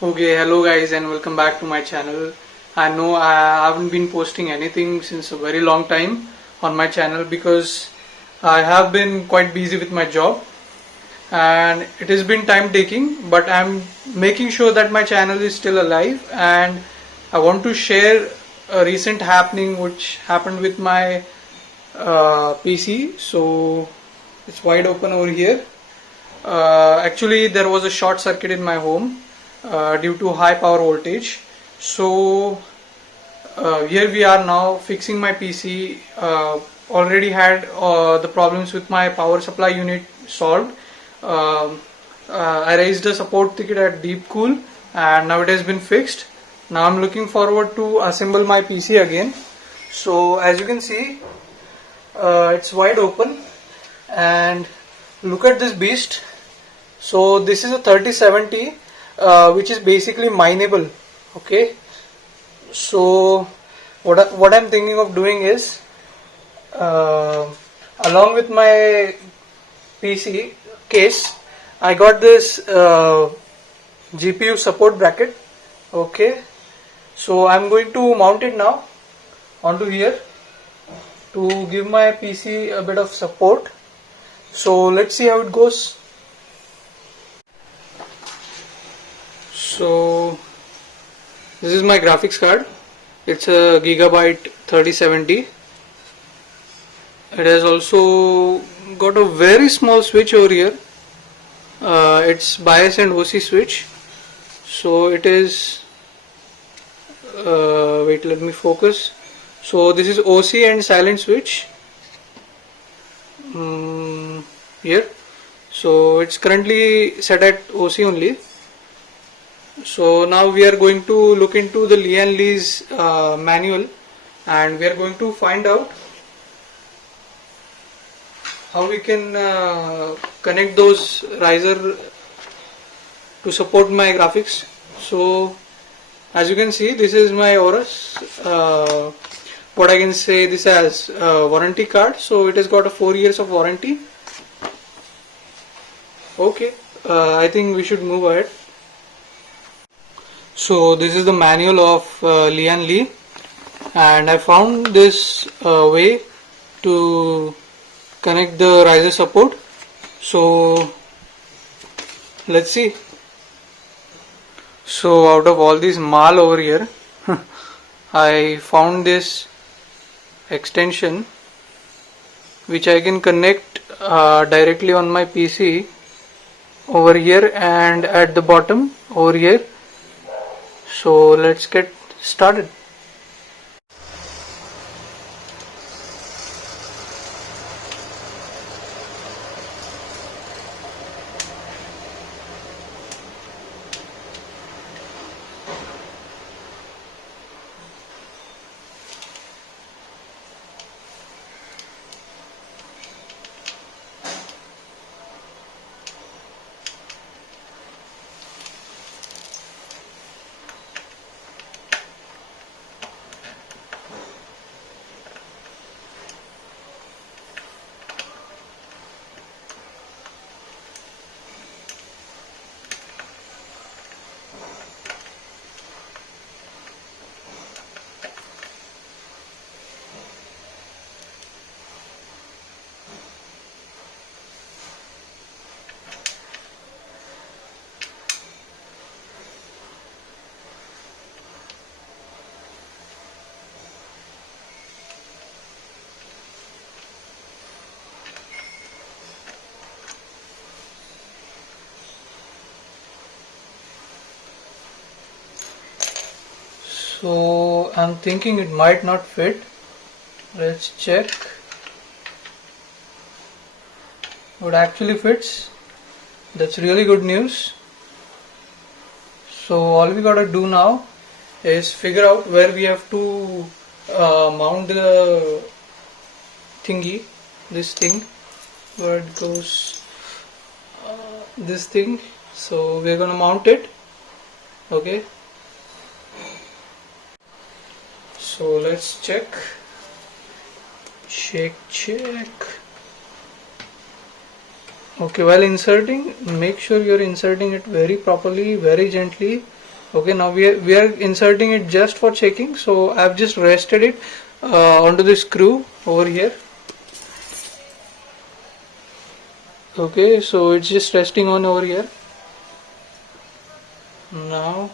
Okay, hello guys and welcome back to my channel. I know I haven't been posting anything since a very long time on my channel because I have been quite busy with my job and it has been time taking, but I'm making sure that my channel is still alive, and I want to share a recent happening which happened with my PC. So it's wide open over here. Actually, there was a short circuit in my home due to high power voltage. So here we are now fixing my PC. Already had the problems with my power supply unit solved. Um I raised a support ticket at Deepcool, and now it has been fixed. Now I'm looking forward to assemble my PC again. So as you can see, it's wide open, and look at this beast. So this is a 3070, which is basically mineable. Okay, so what I'm thinking of doing is, uh, along with my PC case, I got this GPU support bracket. Okay, so I'm going to mount it now onto here to give my PC a bit of support. So let's see how it goes. So this is my graphics card. It's a Gigabyte 3070. It has also got a very small switch over here. It's bias and OC switch. So it is, wait, let me focus. So this is OC and silent switch here. So it's currently set at OC only. So now we are going to look into the Lian Lee's manual, and we are going to find out how we can connect those riser to support my graphics. So as you can see, this is my Aorus. What I can say this as warranty card. So it has got a 4 years of warranty. Okay, I think we should move ahead. So this is the manual of Lian Lee, and I found this way to connect the riser support. So let's see. So out of all these mal over here, I found this extension which I can connect directly on my PC over here and at the bottom over here. So let's get started. So I'm thinking it might not fit. Let's check. It actually fits. That's really good news. So all we gotta do now is figure out where we have to mount the thingy, this thing, where it goes, this thing. So we're gonna mount it. Okay, so let's check. Check. Okay, while inserting, make sure you're inserting it very properly, very gently, Okay, now we are inserting it just for checking. So I've just rested it onto the screw over here. Okay, so it's just resting on over here. Now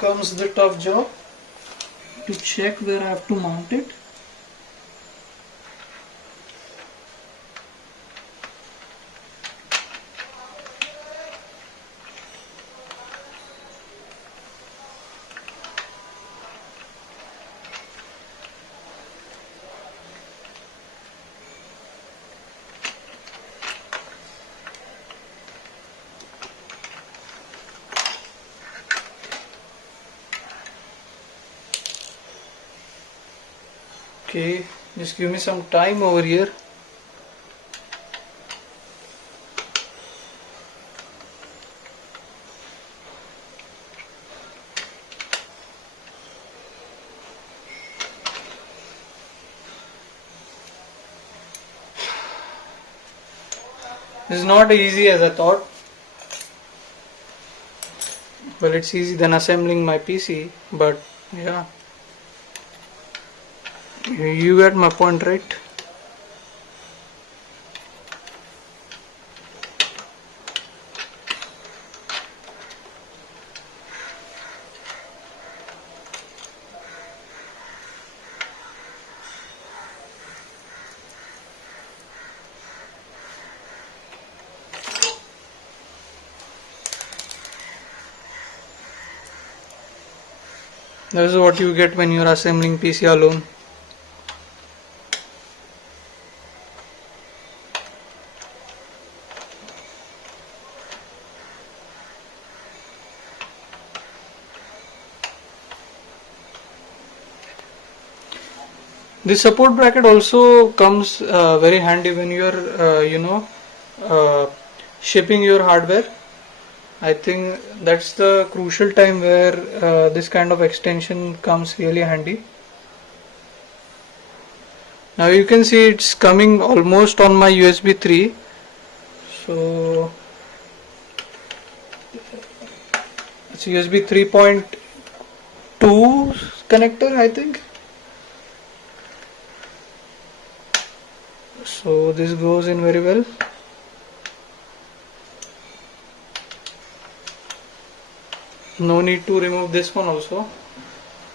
comes the tough job to check where I have to mount it. Okay, just give me some time over here. This is not easy as I thought. Well, it's easier than assembling my PC, but yeah, you get my point, right? This is what you get when you're assembling PC alone. This support bracket also comes very handy when you're uh, shipping your hardware. I think that's the crucial time where this kind of extension comes really handy. Now you can see it's coming almost on my USB 3. So it's USB 3.2 connector, I think. So this goes in very well. No need to remove this one also.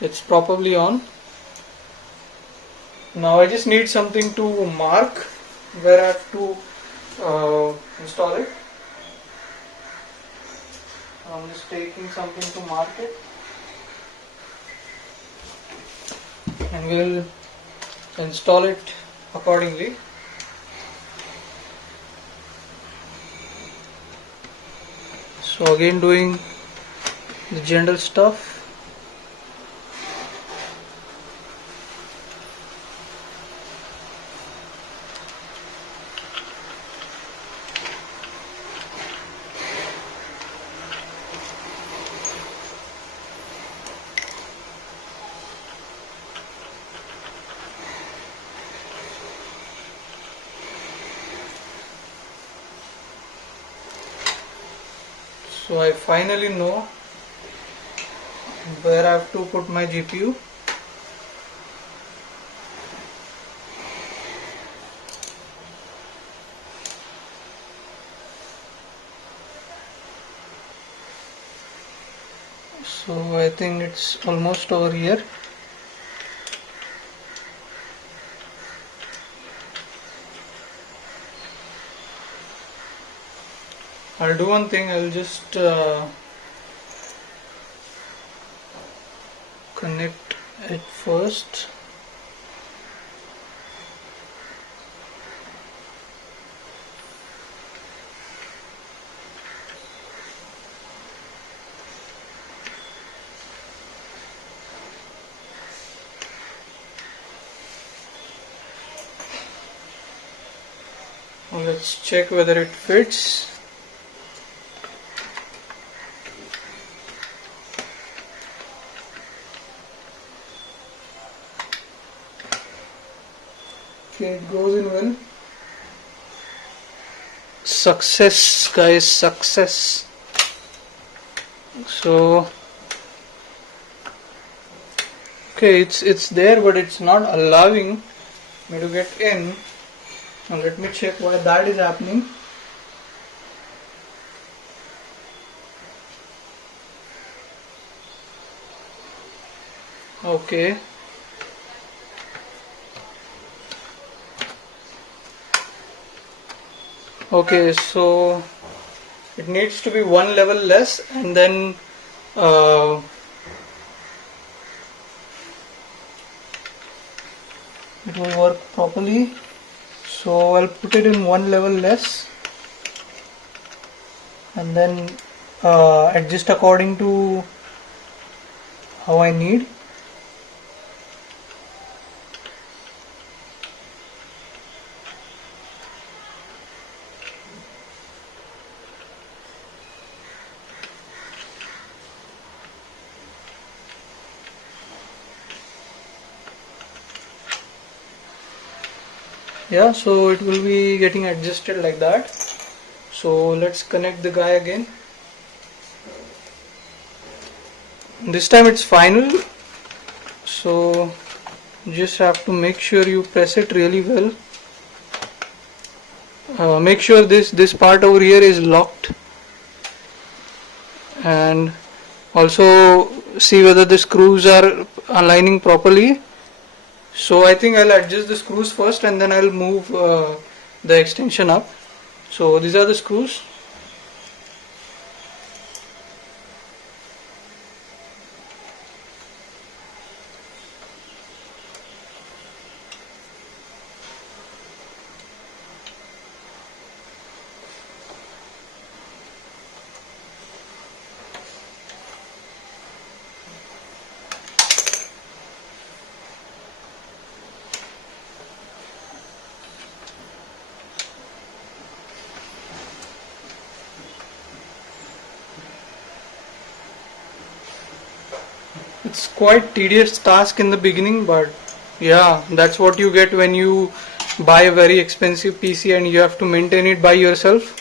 It's properly on. Now I just need something to mark where I have to install it. I'm just taking something to mark it, and we'll install it accordingly. So again, doing the general stuff. So I finally know where I have to put my GPU. So I think it's almost over here. I'll do one thing, I'll just connect it first. Let's check whether it fits. Okay, it goes in well. Success, guys, success. So okay, it's there, but it's not allowing me to get in. Now let me check why that is happening. Okay. Okay, so it needs to be one level less, and then it will work properly. So I'll put it in one level less, and then adjust according to how I need. Yeah, so it will be getting adjusted like that. So let's connect the guy again. This time it's final, so you just have to make sure you press it really well. Make sure this part over here is locked, and also see whether the screws are aligning properly. So I think I'll adjust the screws first, and then I'll move the extension up. So these are the screws. It's quite tedious task in the beginning, but yeah, that's what you get when you buy a very expensive PC and you have to maintain it by yourself.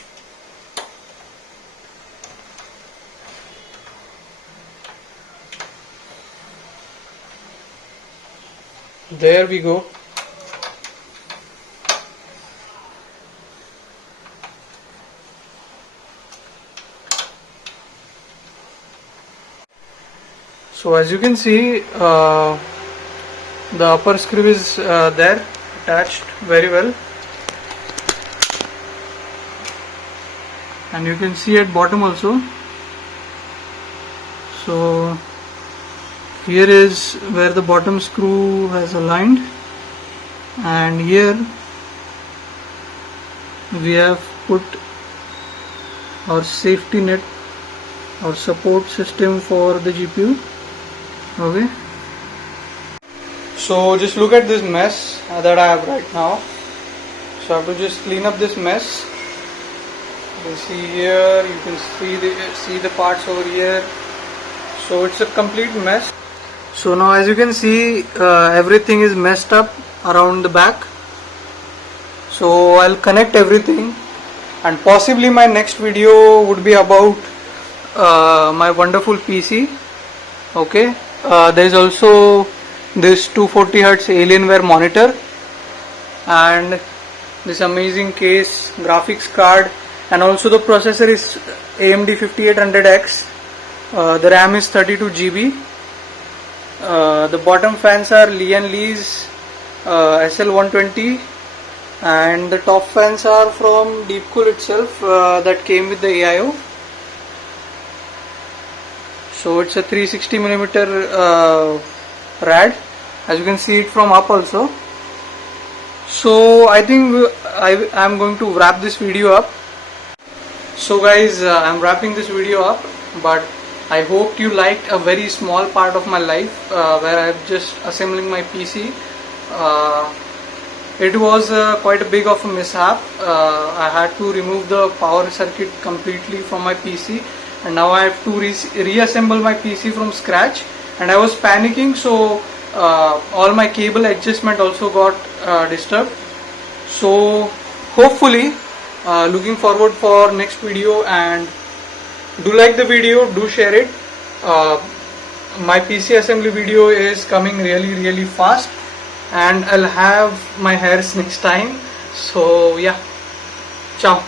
There we go. So as you can see, the upper screw is there, attached very well, and you can see at bottom also. So here is where the bottom screw has aligned, and here we have put our safety net or support system for the GPU. Okay, so just look at this mess that I have right now. So I have to just clean up this mess. You can see here, you can see the parts over here. So it's a complete mess. So now as you can see, everything is messed up around the back. So I'll connect everything, and possibly my next video would be about my wonderful PC. Okay, there is also this 240 Hz Alienware monitor and this amazing case, graphics card, and also the processor is AMD 5800X. The RAM is 32 GB. The bottom fans are Lian Lee's SL120, and the top fans are from Deepcool itself, that came with the AIO. So it's a 360mm rad, as you can see it from up also. So I think I am going to wrap this video up. So guys, I'm wrapping this video up, but I hope you liked a very small part of my life where I'm just assembling my PC. It was quite a big of a mishap. I had to remove the power circuit completely from my PC, and now I have to reassemble my PC from scratch, and I was panicking, so all my cable adjustment also got disturbed. So hopefully looking forward for next video, and Do like the video, do share it. My PC assembly video is coming really fast, and I'll have my hairs next time. So yeah, ciao.